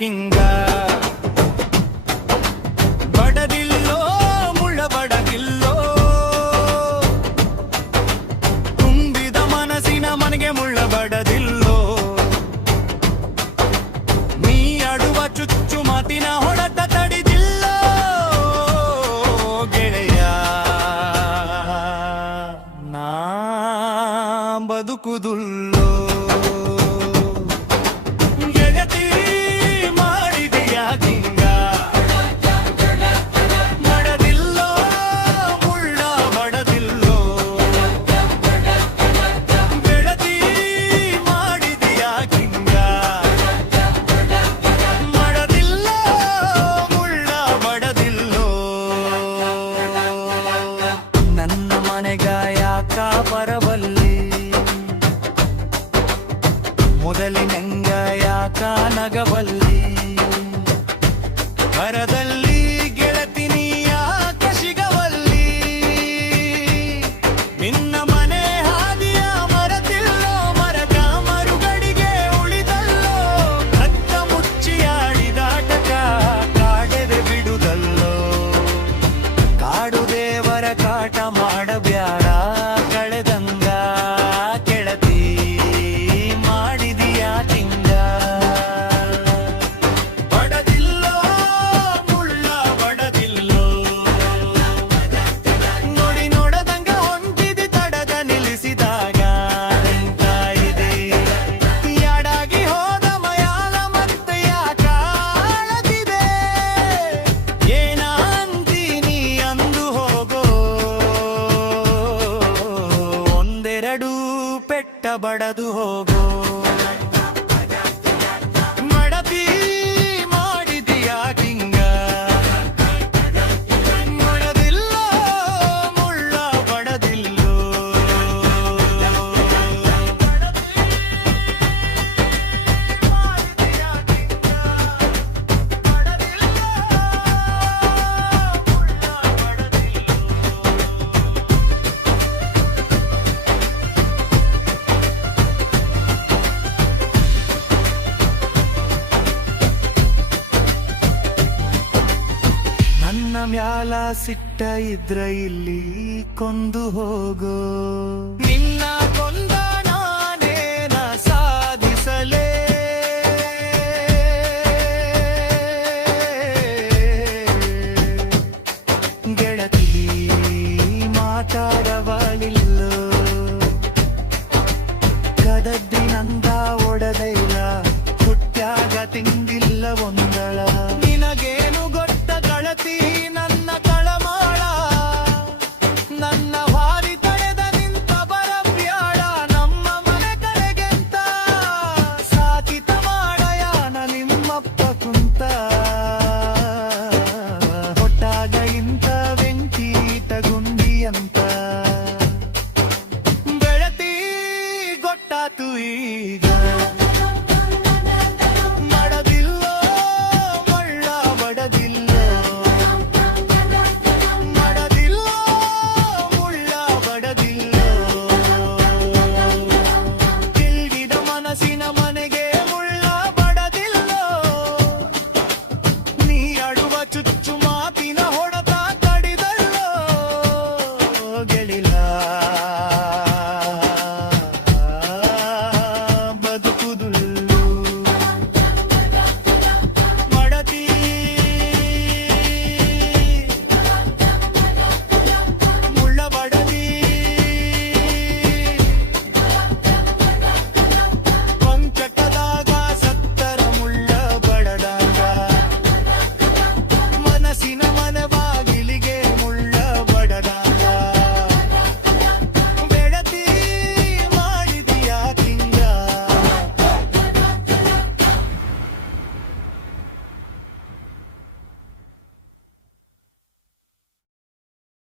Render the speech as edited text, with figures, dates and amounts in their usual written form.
king ಬಡದಿಲ್ಲೋ ಮುಳ್ಳ ಬಡದಿಲ್ಲೋ ತುಂಬಿದ ಮನಸ್ಸಿನ ಮನೆಗೆ ಮುಳ್ಳ ಬಡದಿಲ್ಲೋ ನೀ ಆಡುವ ಚುಚ್ಚು ಮಾತಿನ ಹೊಡೆತ ತಡಿದಿಲ್ಲೋ ಗೆಳೆಯ ನಾ ಬದುಕುದುಲ್ಲೋ ಗೆಳತಿ ಮಾಡಿದೆಯಾ ಕಿಂಗ ಬಡದಿಲ್ಲೋ ಮುಳ್ಳ ಬಡದಿಲ್ಲೋ ಗೆಳತಿ ಮಾಡಿದೆಯಾ ಕಿಂಗ ಬಡದಿಲ್ಲೋ ಮುಳ್ಳ ಬಡದಿಲ್ಲೋ ನನ್ನ ಮನೆಗ ಯಾಕ ಬರಬಲ್ಲಿ ಮೊದಲಿನಂಗ ಯಾಕ ನಗಬಲ್ಲಿ ಮರದಲ್ಲಿ ಗೆಳತಿನಿ ಯಾಕ ಸಿಗವಲ್ಲಿ ನಿನ್ನ ಮನೆ ಹಾದಿಯ ಮರತಿಲ್ಲೋ ಮರಗ ಮರುಗಡಿಗೆ ಉಳಿದಲ್ಲೋ ರಕ್ತ ಮುಚ್ಚಿಯಾಡಿದಾಟಕ ಕಾಡೆದೆ ಬಿಡುದಲ್ಲೋ ಕಾಡು ದೇವರ ಕಾಟ ಮಾಡಬ್ಯಾಡ ಕಳೆದಂಗ ಕೆಳತಿ ಮಾಡಿದೀಯಾ ಕಿಂಗ ಬಡದಿಲ್ಲೋ ಮುಳ್ಳ ಬಡದಿಲ್ಲೋ ನೋಡಿ ನೋಡದಂಗ ಹೊಂಟಿದಿ ತಡದ ನಿಲ್ಲಿಸಿದಾಗ ನಿಂತ ಇದೆ ಯಾಡಾಗಿ ಹೋದ ಮಯಾಲ ಮತ್ತೆ ಯಾಕಾಳದಿದೆ ಏನ ಅಂತೀನಿ ಅಂದು ಹೋಗೋ ಒಂದೆರಡು ಪೆಟ್ಟ ಬಡದು ಹೋಗೋ ಮಡತಿ ಮಾಡಿದೀಯಾ ಕಿಂಗ ಬಡದಿಲ್ಲೋ ಮುಳ್ಳ ಬಡದಿಲ್ಲೋ ಮಾಡಿದೀಯಾ ಕಿಂಗ ಬಡದಿಲ್ಲೋ ಮುಳ್ಳ ಬಡದಿಲ್ಲೋ ನನ್ನ ಮ್ಯಾಲ ಸಿಟ್ಟ ಇದ್ರ ಇಲ್ಲಿ ಕೊಂದು ಹೋಗೋ ನಿನ್ನ ಕೊಂದ